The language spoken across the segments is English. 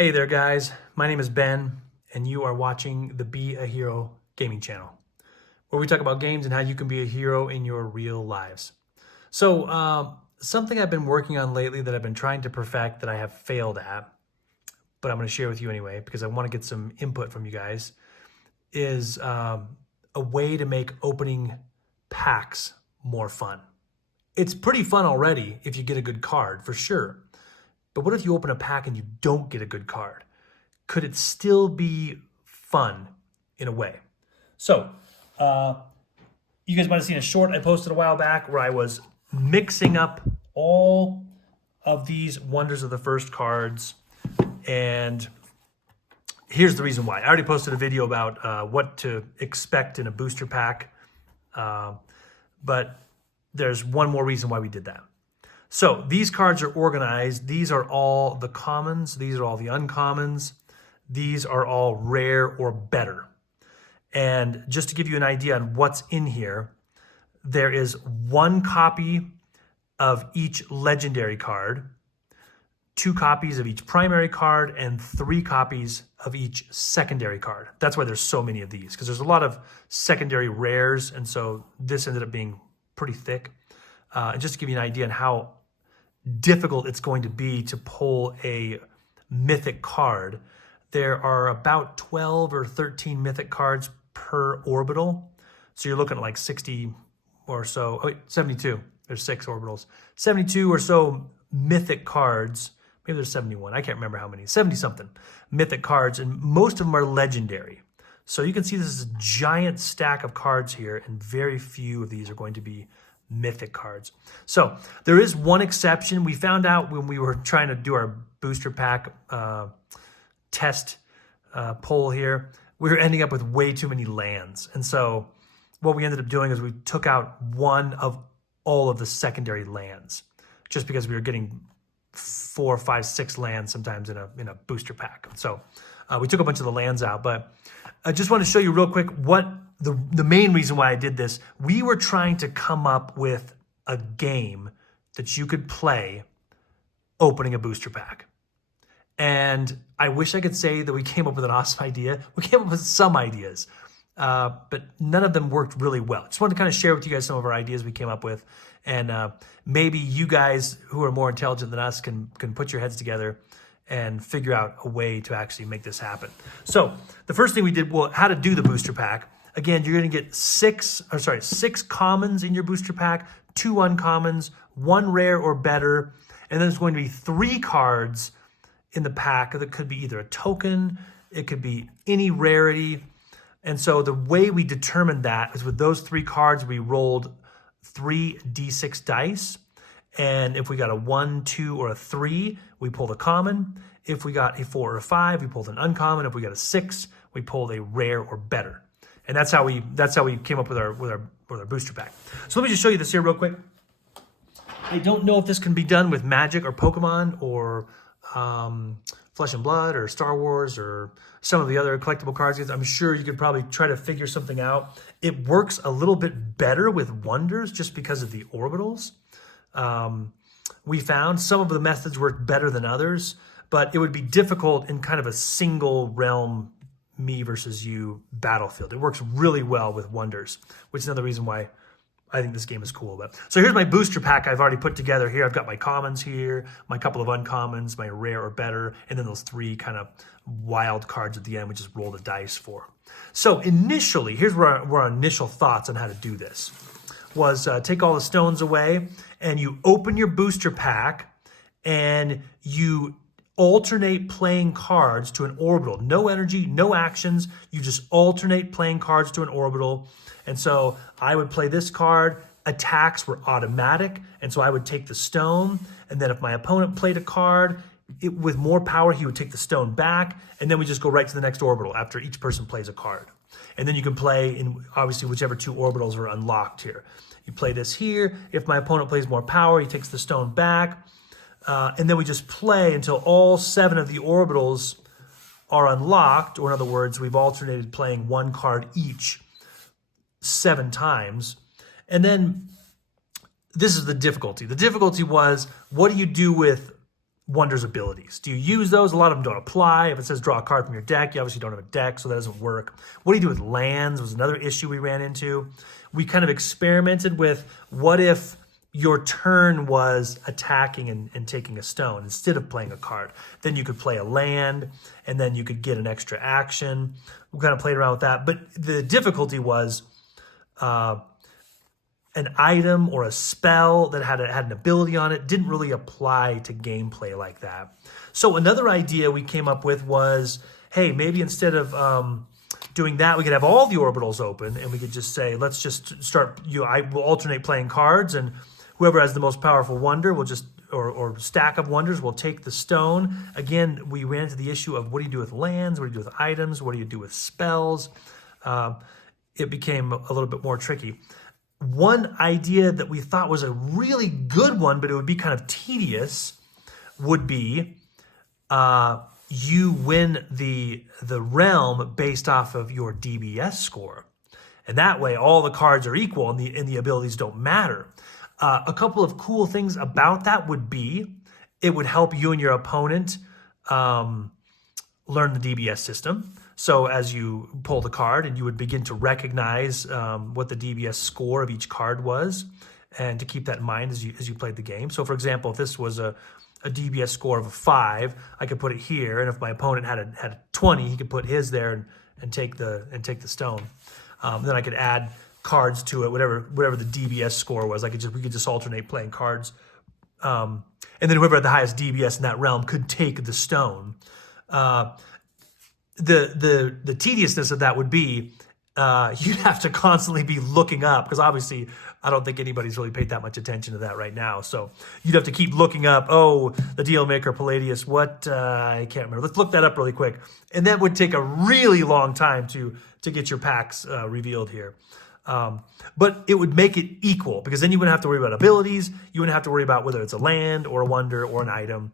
Hey there guys, my name is Ben and you are watching the Be a Hero gaming channel where we talk about games and how you can be a hero in your real lives. So something I've been working on lately that I've been trying to perfect that I have failed at, but I'm going to share with you anyway because I want to get some input from you guys, is a way to make opening packs more fun. It's pretty fun already if you get a good card, for sure. But what if you open a pack and you don't get a good card? Could it still be fun in a way? So, you guys might have seen a short I posted a while back where I was mixing up all of these Wonders of the First cards. And here's the reason why. I already posted a video about what to expect in a booster pack. But there's one more reason why we did that. So these cards are organized. These are all the commons. These are all the uncommons. These are all rare or better. And just to give you an idea on what's in here, there is one copy of each legendary card, 2 copies of each primary card, and 3 copies of each secondary card. That's why there's so many of these, because there's a lot of secondary rares, and so this ended up being pretty thick. And just to give you an idea on how difficult it's going to be to pull a mythic card, there are about 12 or 13 mythic cards per orbital. So you're looking at like 60 or so, 72, there's 6 orbitals. 72 or so mythic cards, maybe there's 71, I can't remember how many, 70 something mythic cards, and most of them are legendary. So you can see this is a giant stack of cards here, and very few of these are going to be mythic cards. So there is one exception. We found out when we were trying to do our booster pack test poll here, we were ending up with way too many lands. And so what we ended up doing is we took out one of all of the secondary lands, just because we were getting 4, 5, 6 lands sometimes in a booster pack. So we took a bunch of the lands out, but I just want to show you real quick what the main reason why I did this. We were trying to come up with a game that you could play opening a booster pack. And I wish I could say that we came up with an awesome idea. We came up with some ideas, but none of them worked really well. Just wanted to kind of share with you guys some of our ideas we came up with. And maybe you guys who are more intelligent than us can put your heads together and figure out a way to actually make this happen. So the first thing we did, well, how to do the booster pack. Again, you're going to get 6 commons in your booster pack, 2 uncommons, 1 rare or better, and then there's going to be 3 cards in the pack that could be either a token, it could be any rarity. And so the way we determined that is with those 3 cards, we rolled 3 d6 dice. And if we got a 1, 2, or a 3, we pulled a common. If we got a 4 or a 5, we pulled an uncommon. If we got a 6, we pulled a rare or better. And that's how we came up with our booster pack. So let me just show you this here real quick. I don't know if this can be done with Magic or Pokemon or Flesh and Blood or Star Wars or some of the other collectible cards. I'm sure you could probably try to figure something out. It works a little bit better with Wonders just because of the orbitals. We found some of the methods work better than others, but it would be difficult in kind of a single realm me versus you battlefield. It works really well with Wonders, which is another reason why I think this game is cool. But so here's my booster pack I've already put together here. I've got my commons here, my couple of uncommons, my rare or better, and then those 3 kind of wild cards at the end we just roll the dice for. So initially, here's where our initial thoughts on how to do this was take all the stones away, and you open your booster pack, and you alternate playing cards to an orbital. No energy, no actions. You just alternate playing cards to an orbital. And so I would play this card. Attacks were automatic, and so I would take the stone, and then if my opponent played a card with more power, he would take the stone back, and then we just go right to the next orbital after each person plays a card. And then you can play in, obviously, whichever 2 orbitals are unlocked here. You play this here. If my opponent plays more power, he takes the stone back. And then we just play until all 7 of the orbitals are unlocked, or in other words, we've alternated playing 1 card each 7 times. And then this is the difficulty. The difficulty was, what do you do with Wonder's abilities. Do you use those? A lot of them don't apply. If it says draw a card from your deck, you obviously don't have a deck, so that doesn't work. What do you do with lands was another issue we ran into. We kind of experimented with what if your turn was attacking and taking a stone instead of playing a card. Then you could play a land, and then you could get an extra action. We kind of played around with that. But the difficulty was an item or a spell that had an ability on it didn't really apply to gameplay like that. So another idea we came up with was, hey, maybe instead of doing that, we could have all the orbitals open, and we could just say, let's just start, I will alternate playing cards, and whoever has the most powerful wonder will just, or stack of wonders, will take the stone. Again, we ran into the issue of what do you do with lands, what do you do with items, what do you do with spells? It became a little bit more tricky. One idea that we thought was a really good one, but it would be kind of tedious, would be you win the realm based off of your DBS score. And that way, all the cards are equal and the abilities don't matter. A couple of cool things about that would be, it would help you and your opponent learn the DBS system. So as you pull the card, and you would begin to recognize what the DBS score of each card was, and to keep that in mind as you played the game. So for example, if this was a DBS score of a 5, I could put it here, and if my opponent had a 20, he could put his there and take the stone. Then I could add cards to it, whatever the DBS score was. We could just alternate playing cards, and then whoever had the highest DBS in that realm could take the stone. The tediousness of that would be you'd have to constantly be looking up, because obviously I don't think anybody's really paid that much attention to that right now. So you'd have to keep looking up, oh, the deal maker Palladius, what, I can't remember. Let's look that up really quick. And that would take a really long time to get your packs revealed here. But it would make it equal, because then you wouldn't have to worry about abilities. You wouldn't have to worry about whether it's a land or a wonder or an item.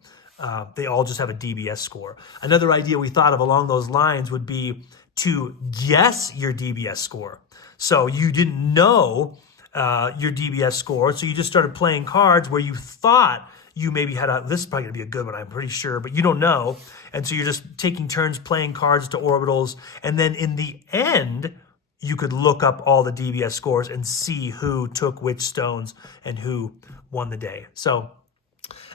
They all just have a DBS score. Another idea we thought of along those lines would be to guess your DBS score. So you didn't know your DBS score, so you just started playing cards where you thought you maybe had this is probably going to be a good one, I'm pretty sure, but you don't know. And so you're just taking turns playing cards to orbitals, and then in the end, you could look up all the DBS scores and see who took which stones and who won the day. So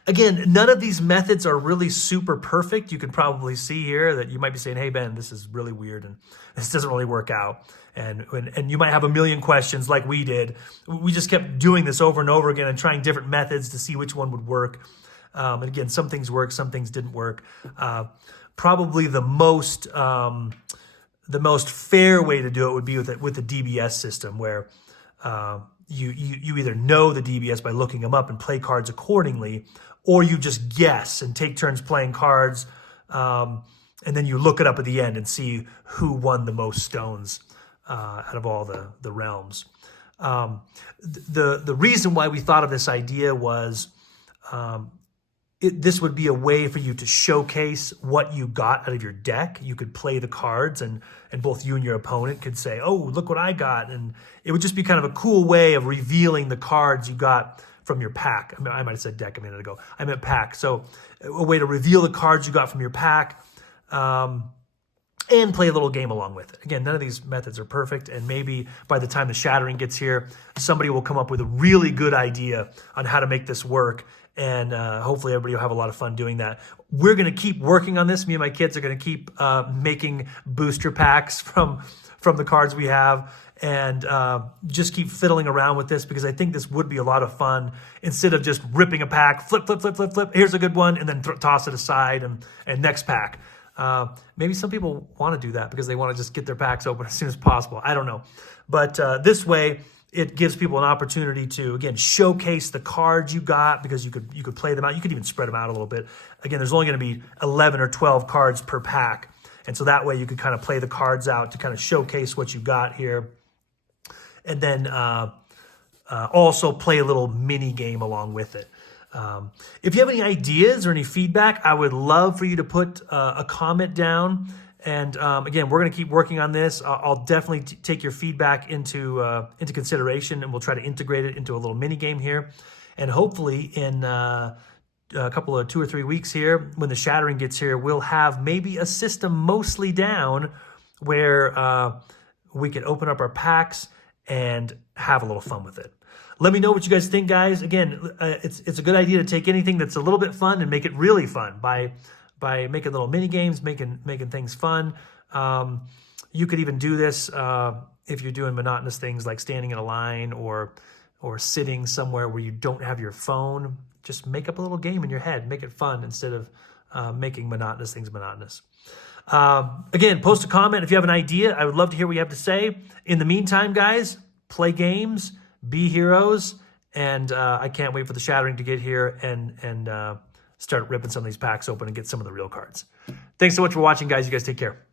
again, none of these methods are really super perfect. You can probably see here that you might be saying, hey, Ben, this is really weird and this doesn't really work out. And you might have a million questions like we did. We just kept doing this over and over again and trying different methods to see which one would work. And again, some things worked, some things didn't work. Probably the most fair way to do it would be with the DBS system, where you either know the DBS by looking them up and play cards accordingly, or you just guess and take turns playing cards, and then you look it up at the end and see who won the most stones out of all the realms. The reason why we thought of this idea was this would be a way for you to showcase what you got out of your deck. You could play the cards, and both you and your opponent could say, oh, look what I got. And it would just be kind of a cool way of revealing the cards you got from your pack. I might have said deck a minute ago. I meant pack. So a way to reveal the cards you got from your pack, and play a little game along with it. Again, none of these methods are perfect, and maybe by the time the shattering gets here, somebody will come up with a really good idea on how to make this work, and hopefully everybody will have a lot of fun doing that. We're going to keep working on this. Me and my kids are going to keep making booster packs from the cards we have, and just keep fiddling around with this, because I think this would be a lot of fun, instead of just ripping a pack, flip, here's a good one, and then toss it aside, and next pack. Maybe some people want to do that because they want to just get their packs open as soon as possible. I don't know. But this way, it gives people an opportunity to, again, showcase the cards you got, because you could play them out. You could even spread them out a little bit. Again, there's only going to be 11 or 12 cards per pack. And so that way you could kind of play the cards out to kind of showcase what you got here. And then also play a little mini game along with it. If you have any ideas or any feedback, I would love for you to put a comment down. And again, we're going to keep working on this. I'll definitely take your feedback into consideration, and we'll try to integrate it into a little mini game here. And hopefully in couple of 2 or 3 weeks here, when the Shattering gets here, we'll have maybe a system mostly down where we can open up our packs and have a little fun with it. Let me know what you guys think, guys. Again, it's a good idea to take anything that's a little bit fun and make it really fun by making little mini games, making things fun. You could even do this if you're doing monotonous things like standing in a line or sitting somewhere where you don't have your phone. Just make up a little game in your head. Make it fun instead of making monotonous things monotonous. Again, post a comment if you have an idea. I would love to hear what you have to say. In the meantime, guys, play games, be heroes, and I can't wait for the Shattering to get here and start ripping some of these packs open and get some of the real cards. Thanks so much for watching, guys. You guys take care.